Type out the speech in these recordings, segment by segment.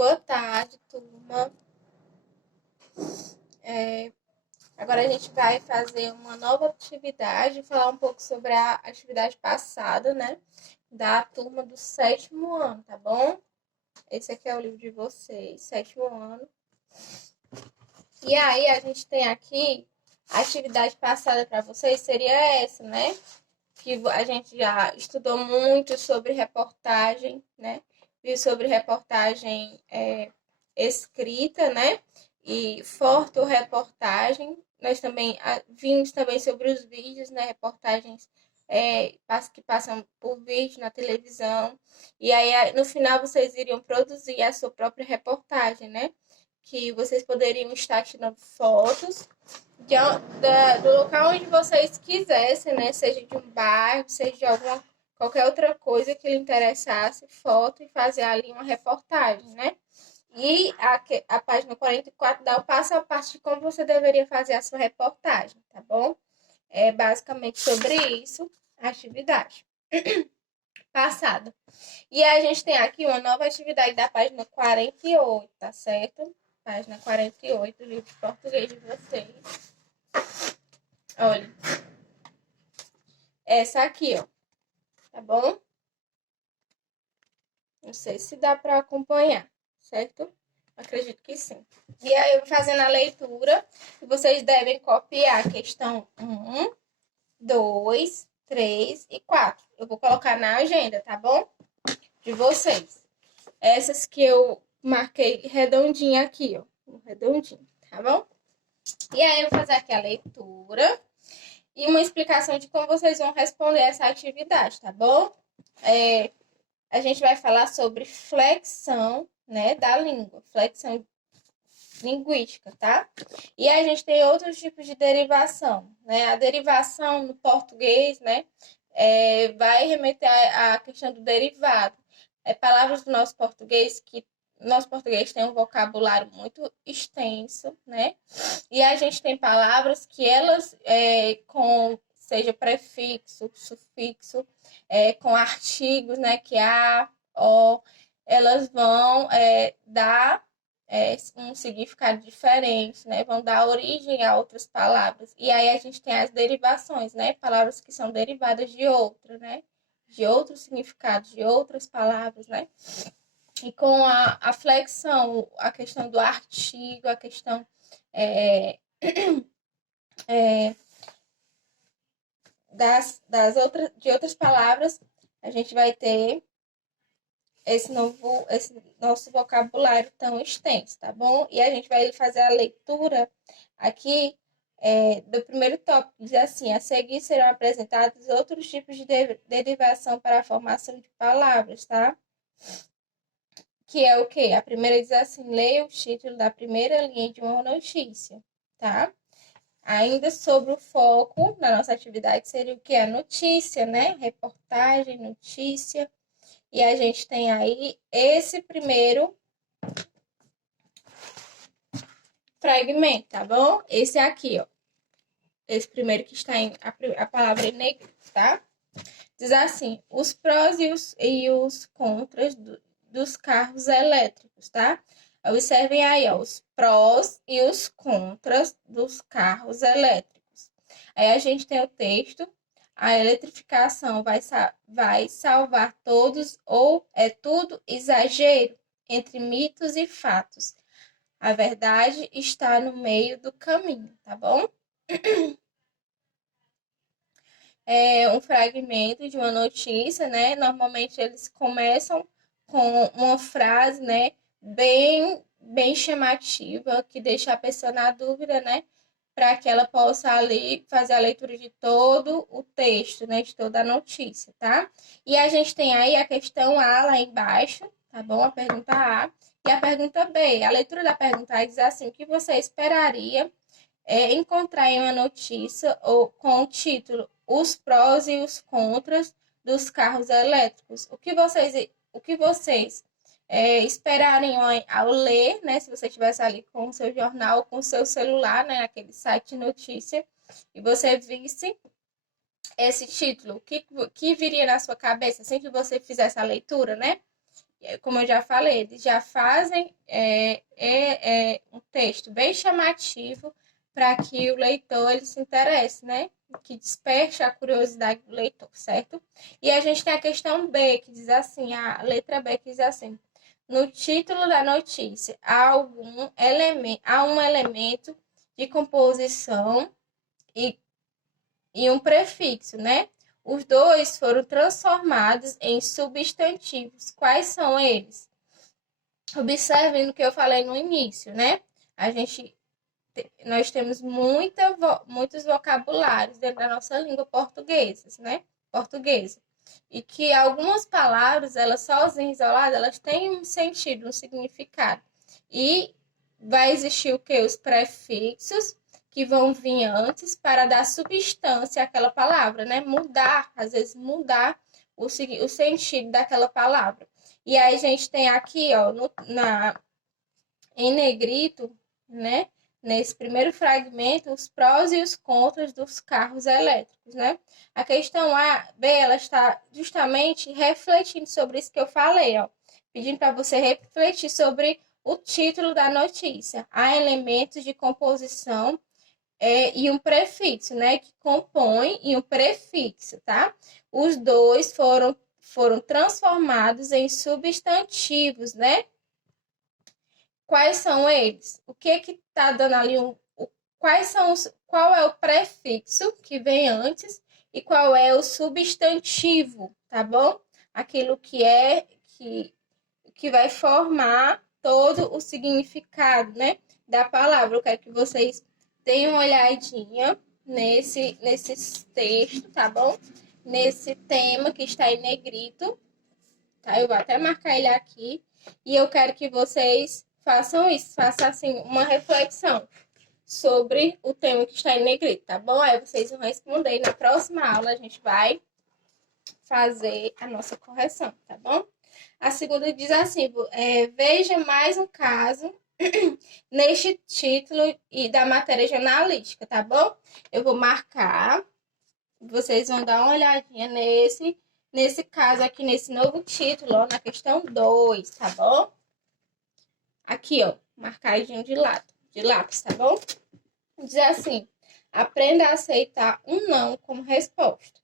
Boa tarde, turma. Agora a gente vai fazer uma nova atividade, falar um pouco sobre a atividade passada, né? Da turma do sétimo ano, tá bom? Esse aqui é o livro de vocês, sétimo ano. E aí a gente tem aqui a atividade passada para vocês seria essa, né? Que a gente já estudou muito sobre reportagem, né? Viu sobre reportagem escrita, né? E fotoreportagem. Nós também vimos também sobre os vídeos, né? Reportagens que passam por vídeo na televisão. E aí, no final, vocês iriam produzir a sua própria reportagem, né? Que vocês poderiam estar tirando fotos do local onde vocês quisessem, né? Seja de um bairro, seja de qualquer outra coisa que lhe interessasse, foto e fazer ali uma reportagem, né? E a página 44 dá o passo a passo de como você deveria fazer a sua reportagem, tá bom? É basicamente sobre isso a atividade passada. E a gente tem aqui uma nova atividade da página 48, tá certo? Página 48 do livro de português de vocês. Olha, essa aqui, ó, tá bom? Não sei se dá para acompanhar, certo? Acredito que sim. E aí, eu vou fazendo a leitura, e vocês devem copiar a questão 1, 2, 3 e 4. Eu vou colocar na agenda, tá bom? De vocês. Essas que eu marquei redondinha aqui, ó. Redondinho, tá bom? E aí, eu vou fazer aqui a leitura e uma explicação de como vocês vão responder essa atividade, tá bom? A gente vai falar sobre flexão, né, da língua, flexão linguística, tá? E a gente tem outros tipos de derivação, né? A derivação no português, né, vai remeter à questão do derivado. Palavras do nosso português tem um vocabulário muito extenso, né? E a gente tem palavras que elas, seja prefixo, sufixo, com artigos, né? Que elas vão dar um significado diferente, né? Vão dar origem a outras palavras. E aí a gente tem as derivações, né? Palavras que são derivadas de outra, né? De outros significados, de outras palavras, né? E com a flexão, a questão do artigo, a questão de outras palavras, a gente vai ter esse nosso vocabulário tão extenso, tá bom? E a gente vai fazer a leitura aqui do primeiro tópico, diz assim: a seguir serão apresentados outros tipos de derivação para a formação de palavras, tá? Que é o quê? A primeira diz assim: leia o título da primeira linha de uma notícia, tá? Ainda sobre o foco na nossa atividade seria o que? A notícia, né? Reportagem, notícia. E a gente tem aí esse primeiro fragmento, tá bom? Esse aqui, ó. Esse primeiro que está em a palavra em negrito, tá? Diz assim: os prós e os contras dos carros elétricos, tá? Observem aí, ó, os prós e os contras dos carros elétricos. Aí a gente tem o texto: a eletrificação vai salvar todos ou é tudo exagero? Entre mitos e fatos. A verdade está no meio do caminho, tá bom? É um fragmento de uma notícia, né? Normalmente eles começam com uma frase, né? Bem chamativa, que deixa a pessoa na dúvida, né? Para que ela possa ali fazer a leitura de todo o texto, né? De toda a notícia, tá? E a gente tem aí a questão A lá embaixo, tá bom? A pergunta A. E a pergunta B. A leitura da pergunta A diz assim: o que você esperaria encontrar em uma notícia ou com o título Os prós e os contras dos carros elétricos? O que vocês esperarem ao ler, né? Se você estivesse ali com o seu jornal, com o seu celular, né? Aquele site de notícia, e você visse esse título, que viria na sua cabeça assim que você fizesse a leitura, né? como eu já falei, eles já fazem um texto bem chamativo para que o leitor ele se interesse, né? Que desperte a curiosidade do leitor, certo? E a gente tem a questão B, que diz assim, a letra B que diz assim: no título da notícia há um elemento de composição e, e um prefixo, né? Os dois foram transformados em substantivos. Quais são eles? Observem o que eu falei no início, né? Nós temos muitos vocabulários dentro da nossa língua portuguesa, né? Portuguesa. E que algumas palavras, elas sozinhas, isoladas, elas têm um sentido, um significado. E vai existir o que? Os prefixos que vão vir antes para dar substância àquela palavra, né? Mudar, às vezes mudar o sentido daquela palavra. E aí a gente tem aqui, ó, em negrito, né? Nesse primeiro fragmento, os prós e os contras dos carros elétricos, né? A questão A, B, ela está justamente refletindo sobre isso que eu falei, ó. Pedindo para você refletir sobre o título da notícia. Há elementos de composição e um prefixo, né? Que compõe e um prefixo, tá? Os dois foram transformados em substantivos, né? Quais são eles? O que que tá dando ali qual é o prefixo que vem antes e qual é o substantivo, tá bom? Aquilo que vai formar todo o significado, né, da palavra. Eu quero que vocês deem uma olhadinha nesse texto, tá bom? Nesse tema que está em negrito, tá? Eu vou até marcar ele aqui e eu quero que vocês façam isso, façam assim uma reflexão sobre o tema que está em negrito, tá bom? Aí vocês vão responder e na próxima aula a gente vai fazer a nossa correção, tá bom? A segunda diz assim, veja mais um caso neste título e da matéria jornalística, tá bom? Eu vou marcar, vocês vão dar uma olhadinha nesse caso aqui, nesse novo título, ó, na questão 2, tá bom? Aqui, ó, marcadinho de lápis, tá bom? Diz assim, aprenda a aceitar um não como resposta.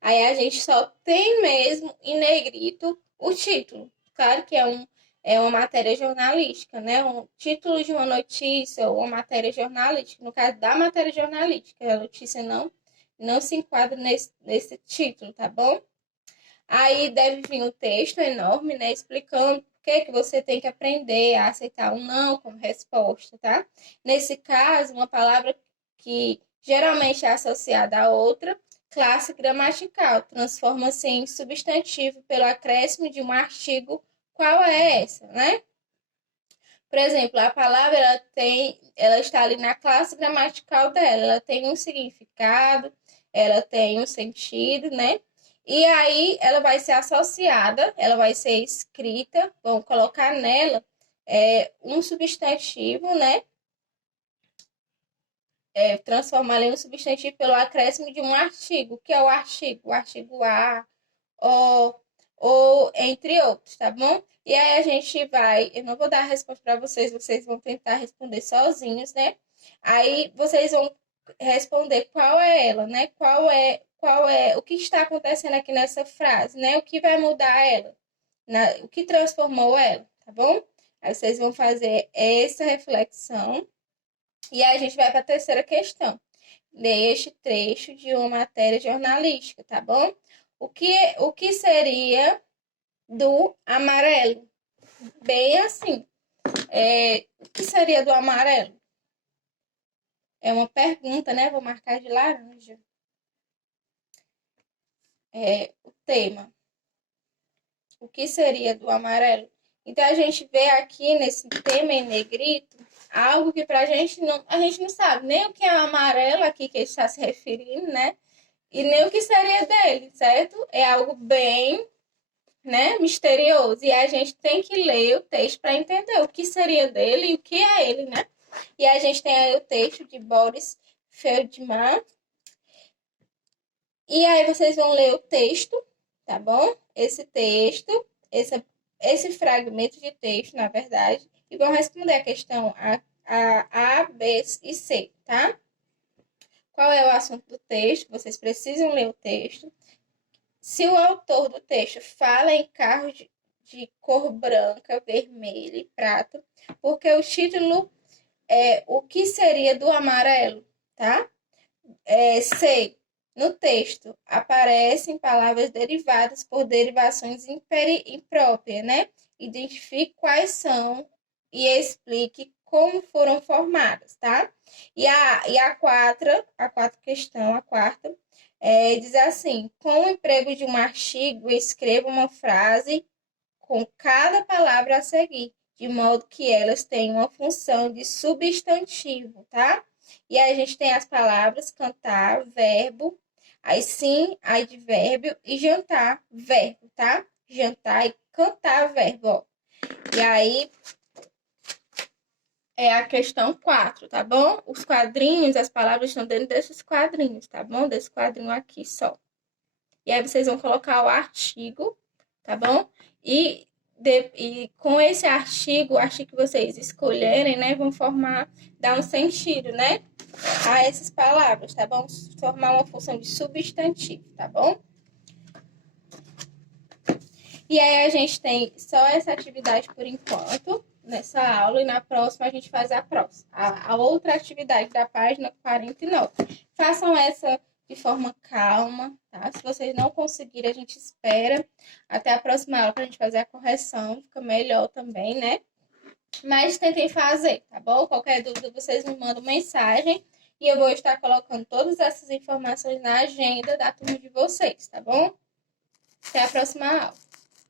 Aí a gente só tem mesmo em negrito o título. Claro que é uma matéria jornalística, né? Um título de uma notícia ou uma matéria jornalística. No caso da matéria jornalística, a notícia não se enquadra nesse título, tá bom? Aí deve vir um texto enorme, né? Explicando por que você tem que aprender a aceitar um não como resposta, tá? Nesse caso, uma palavra que geralmente é associada a outra, classe gramatical, transforma-se em substantivo pelo acréscimo de um artigo. Qual é essa, né? Por exemplo, a palavra ela está ali na classe gramatical dela, ela tem um significado, ela tem um sentido, né? E aí ela vai ser associada, ela vai ser escrita, vamos colocar nela um substantivo, né? Transformar em um substantivo pelo acréscimo de um artigo. O que é o artigo? O artigo A, ou entre outros, tá bom? E aí a gente eu não vou dar a resposta para vocês vão tentar responder sozinhos, né? Aí vocês vão responder qual é ela, né? Qual é o que está acontecendo aqui nessa frase, né? O que vai mudar ela, o que transformou ela, tá bom? Aí vocês vão fazer essa reflexão e aí a gente vai para a terceira questão. Deste trecho de uma matéria jornalística, tá bom? O que seria do amarelo? Bem assim. O que seria do amarelo? É uma pergunta, né? Vou marcar de laranja. O tema. O que seria do amarelo? Então, a gente vê aqui nesse tema em negrito algo que a gente não sabe nem o que é o amarelo aqui que ele está se referindo, né? E nem o que seria dele, certo? É algo bem, né, misterioso. E a gente tem que ler o texto para entender o que seria dele e o que é ele, né? E a gente tem aí o texto de Boris Feldman. E aí vocês vão ler o texto, tá bom? Esse texto, esse fragmento de texto, na verdade, e vão responder a questão A, B e C, tá? Qual é o assunto do texto? Vocês precisam ler o texto. Se o autor do texto fala em carro de cor branca, vermelha e prata, porque o título é o que seria do amarelo, tá? C. No texto aparecem palavras derivadas por derivações impróprias, né? Identifique quais são e explique como foram formadas, tá? E a quarta questão, a quarta, diz assim: com o emprego de um artigo, escreva uma frase com cada palavra a seguir, de modo que elas tenham uma função de substantivo, tá? E aí a gente tem as palavras cantar, verbo, aí sim, advérbio e jantar, verbo, tá? Jantar e cantar, verbo, ó. E aí é a questão 4, tá bom? Os quadrinhos, as palavras estão dentro desses quadrinhos, tá bom? Desse quadrinho aqui só. E aí vocês vão colocar o artigo, tá bom? E com esse artigo, o artigo que vocês escolherem, né, vão dar um sentido, né, a essas palavras, tá bom? Formar uma função de substantivo, tá bom? E aí a gente tem só essa atividade por enquanto, nessa aula, e na próxima a gente faz a outra atividade da página 49. Façam essa de forma calma, tá? Se vocês não conseguirem, a gente espera até a próxima aula para a gente fazer a correção, fica melhor também, né? Mas tentem fazer, tá bom? Qualquer dúvida, vocês me mandam mensagem e eu vou estar colocando todas essas informações na agenda da turma de vocês, tá bom? Até a próxima aula.